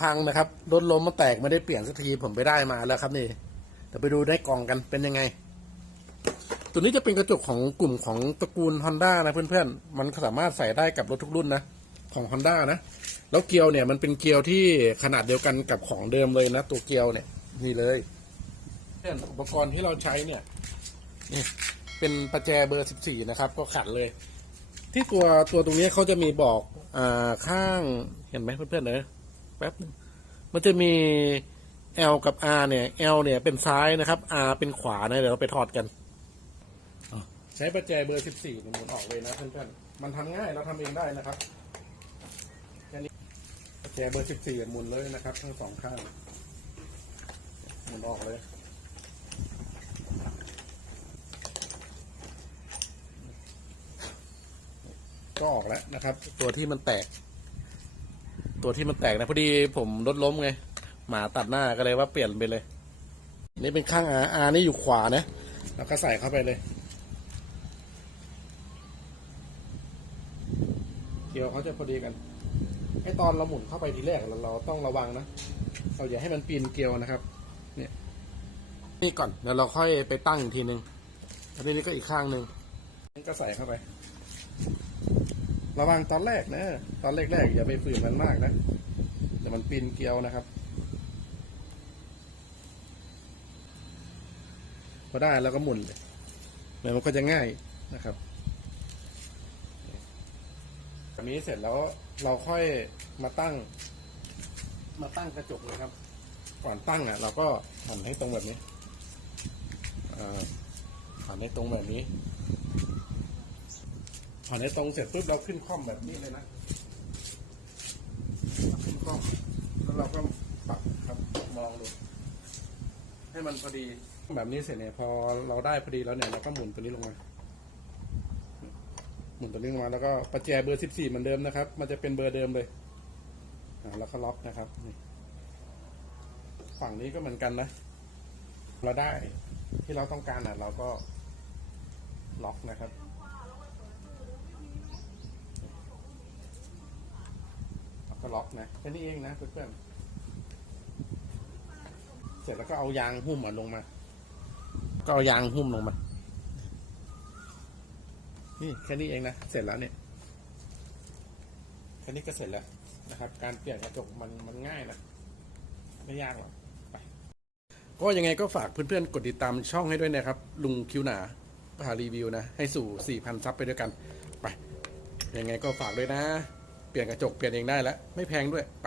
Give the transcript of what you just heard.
พังนะครับรถล้มมาแตกไม่ได้เปลี่ยนสักทีผมไปได้มาแล้วครับนี่เดี๋ยวไปดูในกล่องกันเป็นยังไง ตัวนี้จะเป็นกระจกของกลุ่มของตระกูล Honda นะเพื่อนๆ มันสามารถใส่ได้กับรถทุกรุ่นนะของ Honda นะ แล้วเกียวเนี่ยมันเป็นเกียวที่ขนาดเดียวกันกับของเดิมเลยนะ ตัวเกียวเนี่ยนี่เลยเพื่อนอุปกรณ์ที่เราใช้เนี่ยนี่เป็นประแจเบอร์14นะครับ ก็ขัดเลย ที่ตัวตัวตรงนี้เขาจะมีบอกอ่าข้างเห็นไหมเพื่อนๆเนอะ แป๊บนึงมันจะมี L กับ R เนี่ย L เนี่ยเป็นซ้ายนะครับ R เป็นขวานะ เดี๋ยวเราไปถอดกัน ใช้ประแจเบอร์ 14หมุนออกเลยนะเพื่อนๆ มันทำง่ายเราทำเองได้นะครับแค่นี้ประแจเบอร์ 14หมุนเลยนะครับ ทั้งสองข้างหมุนออกเลยก็ออกแล้วนะครับ ตัวที่มันแตก ตัวที่มันแตกนะพอดีผมรถล้มไง หมาตัดหน้าก็เลยว่าเปลี่ยนไปเลย นี่เป็นข้างอาอานี่อยู่ขวานะ แล้วก็ใส่เข้าไปเลย เกลียวเขาจะพอดีกันไอตอนเราหมุนเข้าไปทีแรกเราเราต้องระวังนะเราอย่าให้มันปีนเกลียวนะครับ เนี่ยนี่ก่อนแล้วเราค่อยไปตั้งอีกทีหนึ่งแล้วทีนี้ก็อีกข้างหนึ่งนี่ก็ใส่เข้าไป ระวังตอนแรกนะ ตอนแรกๆอย่าไปฝืนมันมากนะเดี๋ยวมันปีนเกลียวนะครับ พอได้แล้วก็หมุนเลยแล้วมันก็จะง่ายนะครับแบบนี้เสร็จแล้วเราค่อยมาตั้ง มาตั้งกระจกนะครับ ก่อนตั้งอะ เราก็หันให้ตรงแบบนี้อ่าหันให้ตรงแบบนี้ หันให้ตรงเสร็จปุ๊บเราขึ้นคล่อมแบบนี้เลยนะขึ้นคล่อมแล้วเราก็ปรับครับมองดูให้มันพอดีแบบนี้เสร็จเนี่ยพอเราได้พอดีแล้วเนี่ยเราก็หมุนตัวนี้ลงมาหมุนตัวนี้ลงมาแล้วก็ประแจเบอร์14เหมือนเดิมนะครับ มันจะเป็นเบอร์เดิมเลยแล้วก็ล็อกนะครับฝั่งนี้ก็เหมือนกันนะ เราได้ที่เราต้องการอะ เราก็ล็อกนะครับแล้ว ก็ล็อกนะแค่นี้เองนะเพื่อนๆเสร็จแล้วก็เอายางหุ้มอะลงมา ก็เอายางหุ้มลงมา นี่แค่นี้เองนะ เสร็จแล้วเนี่ยแค่นี้ก็เสร็จแล้วนะครับ การเปลี่ยนกระจกมันมันง่ายนะ ไม่ยากหรอกไปก็ยังไงก็ฝากเพื่อนๆ กดติดตามช่องให้ด้วยนะครับ ลุงคิวหนาพารีวิวนะ ให้สู่ 4,000 ซับไปด้วยกัน ไป ยังไงก็ฝากด้วยนะ เปลี่ยนกระจกเปลี่ยนเองได้แล้ว ไม่แพงด้วยไป